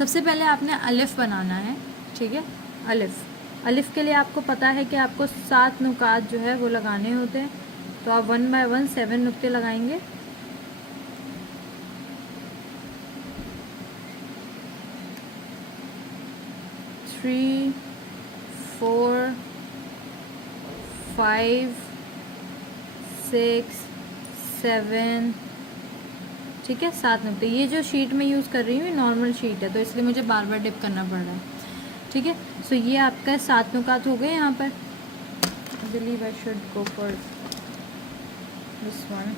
सबसे पहले आपने अलिफ बनाना है, ठीक है। अलिफ के लिए आपको पता है कि आपको 7 नुकात जो है वो लगाने होते हैं, तो आप 1 बाय 1 7 नुक्ते लगाएंगे। थ्री, 4, 5, 6, 7, ठीक है, 7 नुक्ते। ये जो शीट में यूज़ कर रही हूँ ये नॉर्मल शीट है, तो इसलिए मुझे बार बार डिप करना पड़ रहा है, ठीक है। सो ये आपका 7 नुकात हो गए यहाँ पर। I believe I should go for this one.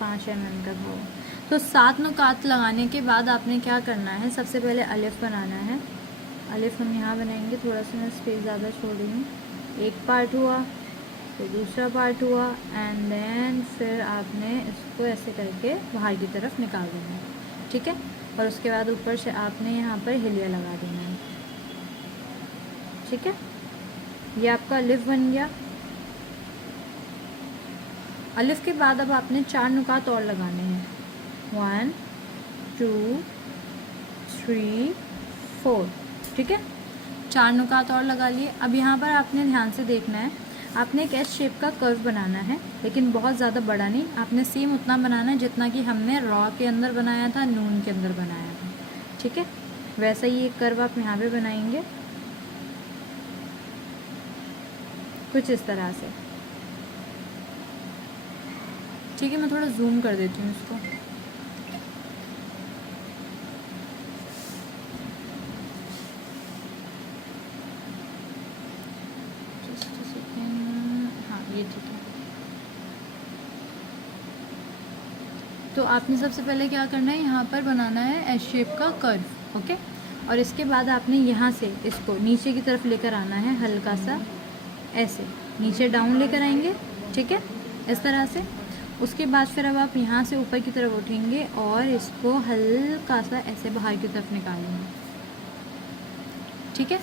पाँच mm का हो। तो 7 नुकात लगाने के बाद आपने क्या करना है, सबसे पहले अलिफ बनाना है। अलिफ हम यहाँ बनाएंगे, थोड़ा सा मैं स्पेस ज़्यादा छोड़ रही हूँ। एक पार्ट हुआ, फिर दूसरा पार्ट हुआ, एंड देन फिर आपने इसको ऐसे करके बाहर की तरफ निकाल देना है, ठीक है। और उसके बाद ऊपर से आपने यहाँ पर हिलिया लगा देना है, ठीक है। ये आपका अलिफ बन गया। अलिफ के बाद अब आपने 4 नुकात और लगाने हैं, 1, 2, 3, 4, ठीक है। 4 नुकात और लगा लिए। अब यहाँ पर आपने ध्यान से देखना है, आपने एक एस शेप का कर्व बनाना है, लेकिन बहुत ज़्यादा बड़ा नहीं, आपने सेम उतना बनाना है जितना कि हमने रॉ के अंदर बनाया था, नून के अंदर बनाया था, ठीक है। वैसा ही एक कर्व आप यहाँ पे बनाएंगे, कुछ इस तरह से, ठीक है। मैं थोड़ा जूम कर देती हूँ इसको। हाँ, ये ठीक है। तो आपने सबसे पहले क्या करना है, यहाँ पर बनाना है एस शेप का कर्व, ओके। और इसके बाद आपने यहाँ से इसको नीचे की तरफ लेकर आना है, हल्का सा ऐसे नीचे डाउन लेकर आएंगे, ठीक है, इस तरह से। उसके बाद फिर अब आप यहाँ से ऊपर की तरफ उठेंगे और इसको हल्का सा ऐसे बाहर की तरफ निकालेंगे, ठीक है।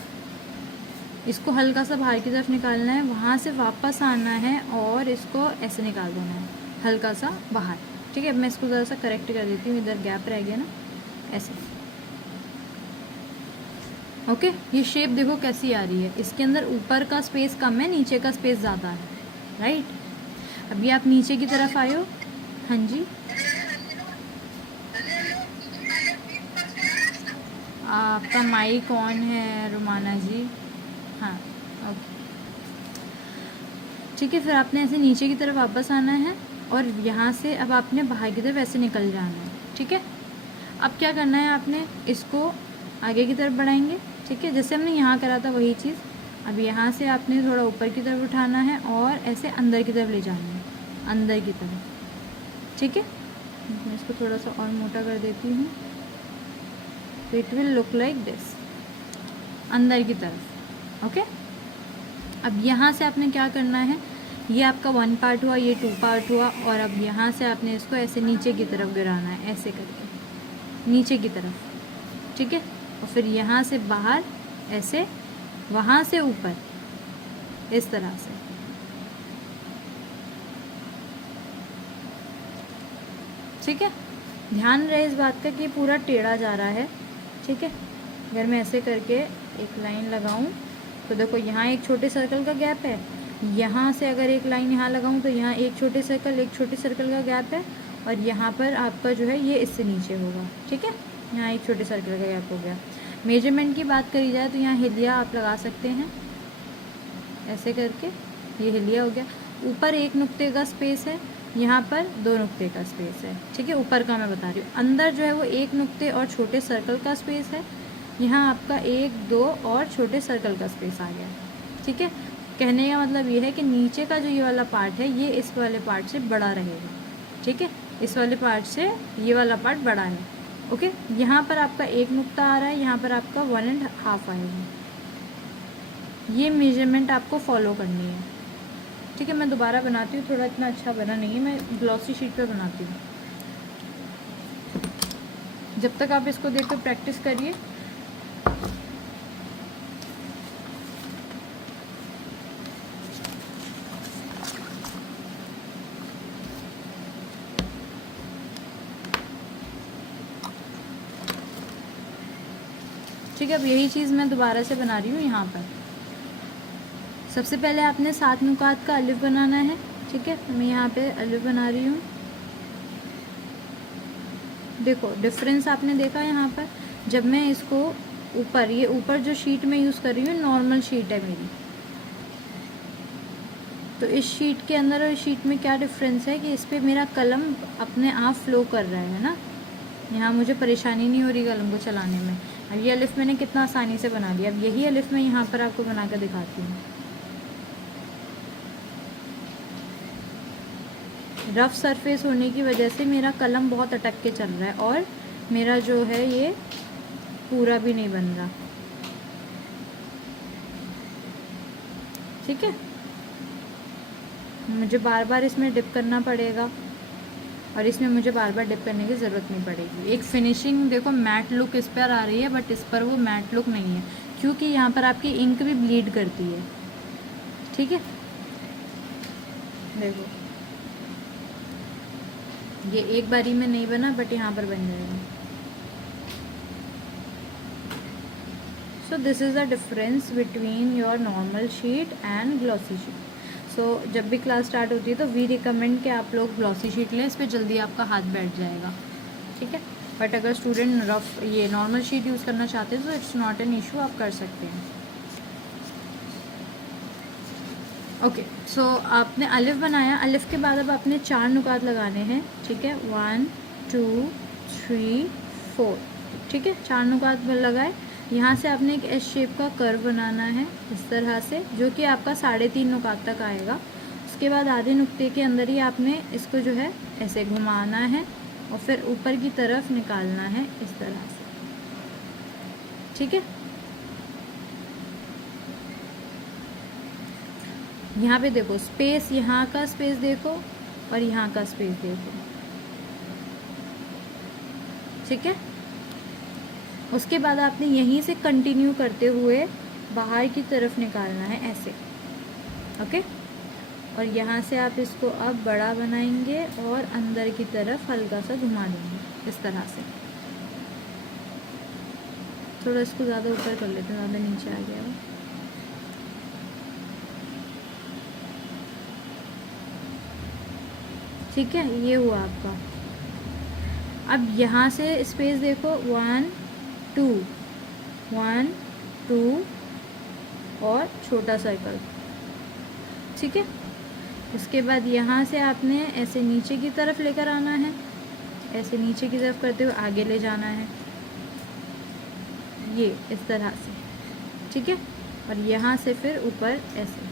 इसको हल्का सा बाहर की तरफ निकालना है, वहाँ से वापस आना है और इसको ऐसे निकाल देना है, हल्का सा बाहर, ठीक है। अब मैं इसको ज़रा सा करेक्ट कर देती हूँ, इधर गैप रह गया ना, ऐसे, ओके। ये शेप देखो कैसी आ रही है, इसके अंदर ऊपर का स्पेस कम है, नीचे का स्पेस ज़्यादा है, राइट। अभी आप नीचे की तरफ आए हो, हाँ जी, आपका माइक ऑन है रुमाना जी, हाँ, ओके, ठीक है। फिर आपने ऐसे नीचे की तरफ वापस आना है और यहाँ से अब आपने बाहर की तरफ ऐसे निकल जाना है, ठीक है। अब क्या करना है, आपने इसको आगे की तरफ बढ़ाएंगे, ठीक है, जैसे हमने यहाँ करा था वही चीज़। अब यहाँ से आपने थोड़ा ऊपर की तरफ उठाना है और ऐसे अंदर की तरफ ले जाना है, अंदर की तरफ, ठीक है। मैं इसको थोड़ा सा और मोटा कर देती हूँ, तो it will look like this, अंदर की तरफ, ओके। अब यहाँ से आपने क्या करना है, ये आपका 1 पार्ट हुआ, ये 2 पार्ट हुआ, और अब यहाँ से आपने इसको ऐसे नीचे की तरफ गिराना है, ऐसे करके नीचे की तरफ, ठीक है। और फिर यहाँ से बाहर ऐसे, वहाँ से ऊपर, इस तरह से, ठीक है। ध्यान रहे इस बात का कि पूरा टेढ़ा जा रहा है, ठीक है। अगर मैं ऐसे करके एक लाइन लगाऊं तो देखो यहाँ एक छोटे सर्कल का गैप है, यहाँ से अगर एक लाइन यहाँ लगाऊं तो यहाँ एक छोटे सर्कल का गैप है, और यहाँ पर आपका जो है ये इससे नीचे होगा, ठीक है। यहाँ एक छोटे सर्कल का गैप हो गया। मेजरमेंट की बात करी जाए तो यहाँ हिलिया आप लगा सकते हैं, ऐसे करके ये हिलिया हो गया। ऊपर 1 नुक्ते का स्पेस है, यहाँ पर 2 नुक्ते का स्पेस है, ठीक है। ऊपर का मैं बता रही हूँ, अंदर जो है वो 1 नुक्ते और छोटे सर्कल का स्पेस है, यहाँ आपका 1, 2 और छोटे सर्कल का स्पेस आ गया, ठीक है। कहने का मतलब ये है कि नीचे का जो ये वाला पार्ट है ये इस वाले पार्ट से बड़ा रहेगा, ठीक है। इस वाले पार्ट से ये वाला पार्ट बड़ा है, ओके, यहाँ पर आपका एक नुक्ता आ रहा है, यहाँ पर आपका 1.5 आएगा। ये मेजरमेंट आपको फॉलो करनी है, ठीक है। मैं दोबारा बनाती हूँ, थोड़ा इतना अच्छा बना नहीं है, मैं ग्लॉसी शीट पे बनाती हूँ। जब तक आप इसको देख कर प्रैक्टिस करिए। ठीक है, अब यही चीज़ मैं दोबारा से बना रही हूँ। यहाँ पर सबसे पहले आपने 7 नुकात का अलिफ बनाना है, ठीक है। मैं यहाँ पे अलिफ बना रही हूँ। देखो डिफरेंस आपने देखा यहाँ पर, जब मैं इसको ऊपर, ये ऊपर जो शीट में यूज़ कर रही हूँ नॉर्मल शीट है मेरी, तो इस शीट के अंदर और इस शीट में क्या डिफरेंस है कि इस पर मेरा कलम अपने आप फ्लो कर रहा है ना, यहाँ मुझे परेशानी नहीं हो रही कलम को चलाने में। अब ये अलिफ मैंने कितना आसानी से बना लिया। अब यही अलिफ मैं यहाँ पर आपको बना कर दिखाती हूँ। रफ़ सरफेस होने की वजह से मेरा कलम बहुत अटक के चल रहा है और मेरा जो है ये पूरा भी नहीं बन रहा, ठीक है। मुझे बार बार इसमें डिप करना पड़ेगा और इसमें मुझे बार बार डिप करने की ज़रूरत नहीं पड़ेगी। एक फिनिशिंग देखो मैट लुक इस पर आ रही है, बट इस पर वो मैट लुक नहीं है, क्योंकि यहाँ पर आपकी इंक भी ब्लीड करती है, ठीक है। देखो ये एक बारी में नहीं बना, बट यहाँ पर बन जाएगा। So this is the difference between your normal sheet and glossy sheet. So जब भी क्लास स्टार्ट होती है तो वी रिकमेंड कि आप लोग ग्लॉसी शीट लें, इस पर जल्दी आपका हाथ बैठ जाएगा, ठीक है। बट अगर स्टूडेंट रफ ये नॉर्मल शीट यूज़ करना चाहते हैं तो इट्स नॉट एन इशू, आप कर सकते हैं। ओके, सो आपने अलिफ बनाया, अलिफ के बाद अब आपने 4 नुकात लगाने हैं, ठीक है। 1 2 3 4, ठीक है। 4 नुकात लगाए। यहाँ से आपने एक एस शेप का कर्व बनाना है इस तरह से, जो कि आपका 3.5 नुकात तक आएगा। उसके बाद आधे नुक्ते के अंदर ही आपने इसको जो है ऐसे घुमाना है और फिर ऊपर की तरफ निकालना है इस तरह से, ठीक है। यहाँ पे देखो स्पेस, यहाँ का स्पेस देखो और यहाँ का स्पेस देखो, ठीक है। उसके बाद आपने यहीं से कंटिन्यू करते हुए बाहर की तरफ निकालना है ऐसे, ओके। और यहाँ से आप इसको अब बड़ा बनाएंगे और अंदर की तरफ हल्का सा घुमा देंगे इस तरह से। थोड़ा इसको ज़्यादा ऊपर कर लेते हैं, ज़्यादा नीचे आ गया वो। ठीक है, ये हुआ आपका। अब यहाँ से स्पेस देखो 1 2 1 2 और छोटा सर्कल, ठीक है। उसके बाद यहाँ से आपने ऐसे नीचे की तरफ लेकर आना है, ऐसे नीचे की तरफ करते हुए आगे ले जाना है, ये इस तरह से, ठीक है। और यहाँ से फिर ऊपर ऐसे,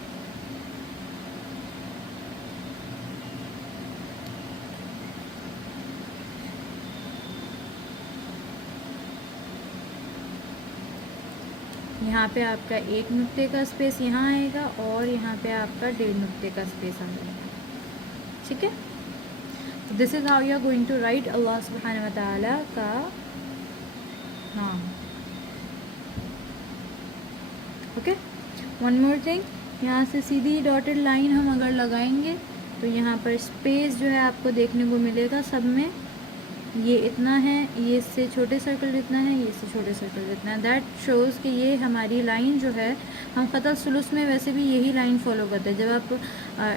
यहाँ पे आपका 1 नुक्ते का स्पेस यहाँ आएगा और यहाँ पे आपका 1.5 नुक्ते का स्पेस आ जाएगा, ठीक है। तो this is how you are going to write अल्लाह सुब्हानहू व तआला का नाम, ओके। वन मोर थिंग, यहाँ से सीधी डॉटेड लाइन हम अगर लगाएंगे तो यहाँ पर स्पेस जो है आपको देखने को मिलेगा सब में, ये इतना है, ये इससे छोटे सर्कल जितना है, ये इससे छोटे सर्कल जितना है। दैट शोज़ कि ये हमारी लाइन जो है, हम ख़तल सुलूस में वैसे भी यही लाइन फॉलो करते हैं। जब आप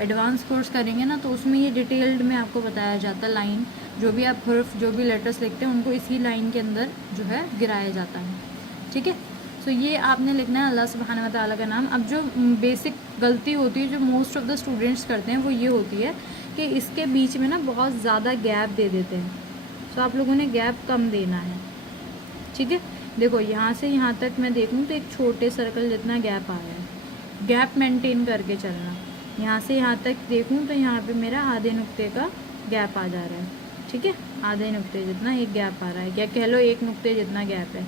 एडवांस कोर्स करेंगे ना तो उसमें ये डिटेल्ड में आपको बताया जाता है, लाइन जो भी आप हर्फ जो भी लेटर्स लिखते हैं उनको इसी लाइन के अंदर जो है गिराया जाता है, ठीक है। तो ये आपने लिखना है अल्लाह सुब्हानहू व तआला का नाम। अब जो बेसिक गलती होती है जो मोस्ट ऑफ द स्टूडेंट्स करते हैं वो ये होती है कि इसके बीच में ना बहुत ज़्यादा गैप दे देते हैं, तो आप लोगों ने गैप कम देना है, ठीक है। देखो यहाँ से यहाँ तक मैं देखूँ तो एक छोटे सर्कल जितना गैप आया है, गैप मेंटेन करके चलना। यहाँ से यहाँ तक देखूँ तो यहाँ पे मेरा आधे नुक्ते का गैप आ जा रहा है, ठीक है, आधे नुक्ते जितना एक गैप आ रहा है, क्या कह लो 1 नुक्ते जितना गैप है।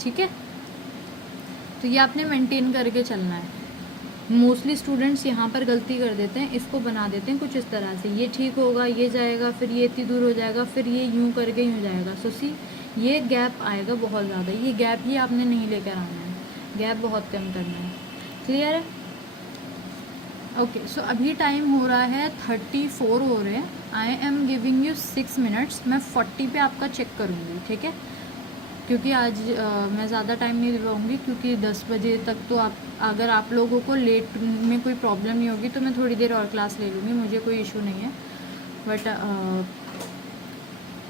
ठीक है, तो ये आपने मेंटेन करके चलना है। मोस्टली स्टूडेंट्स यहाँ पर गलती कर देते हैं, इसको बना देते हैं कुछ इस तरह से, ये ठीक होगा, ये जाएगा, फिर ये इतनी दूर हो जाएगा, फिर ये यूं करके यूं जाएगा। सो सी ये गैप आएगा बहुत ज़्यादा, ये गैप ही आपने नहीं लेकर आना है, गैप बहुत कम करना है। क्लियर है? ओके, सो अभी टाइम हो रहा है 34 हो रहे हैं। I am giving you 6 minutes, मैं 40 पे आपका चेक करूँगी। ठीक है, क्योंकि आज मैं ज़्यादा टाइम नहीं दिलवाऊँगी, क्योंकि 10 बजे तक तो आप, अगर आप लोगों को लेट में कोई प्रॉब्लम नहीं होगी तो मैं थोड़ी देर और क्लास ले लूँगी, मुझे कोई इशू नहीं है। बट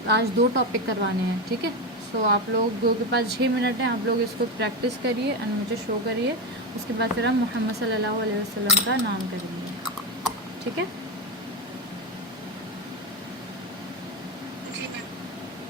आज 2 टॉपिक करवाने हैं। ठीक है, सो आप लोगों के पास 6 मिनट हैं, आप लोग इसको प्रैक्टिस करिए एंड मुझे शो करिए। उसके बाद फिर हम मोहम्मद सल्लल्लाहु अलैहि वसल्लम का नाम करेंगे। ठीक है।